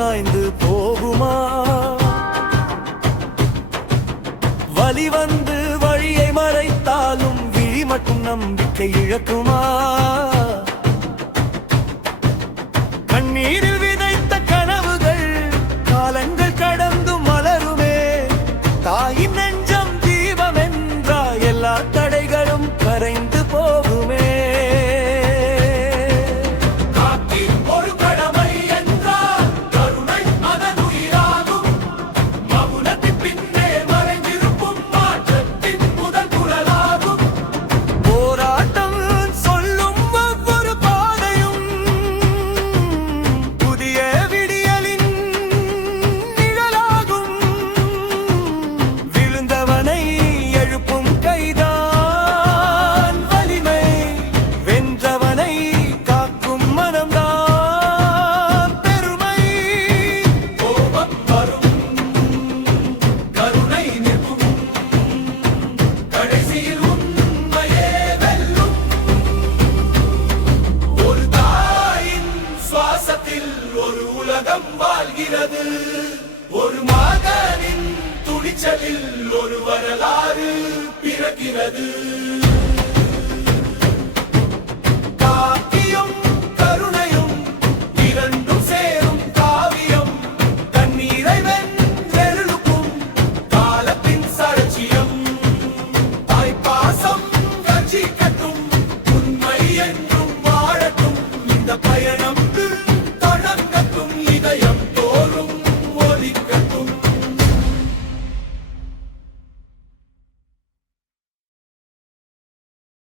சாய்ந்து போகுமா? வலி வந்து வழியை மறைத்தாலும் விழி மட்டும் நம்பிக்கை இழக்குமா? கண்ணீரில் விதைத்த கனவுகள் காலங்கள் கடந்து மலருமே. தாயின் நெஞ்சம் தீபம் என்றா எல்லா தடைகளும் கரைந்து போகுமே. ஒரு உலகம் வாழ்கிறது, ஒரு மகனின் துணிச்சலில் ஒரு வரலாறு பிறக்கிறது. காக்கியும் கருணையும் இரண்டும் சேரும் காவியம், தண்ணீரை வென்றெழுப்பும் காலத்தின் சாட்சியம். தாய்ப்பாசம் கட்சி கட்டும், உண்மை என்றும் வாழட்டும் இந்த பயணம்.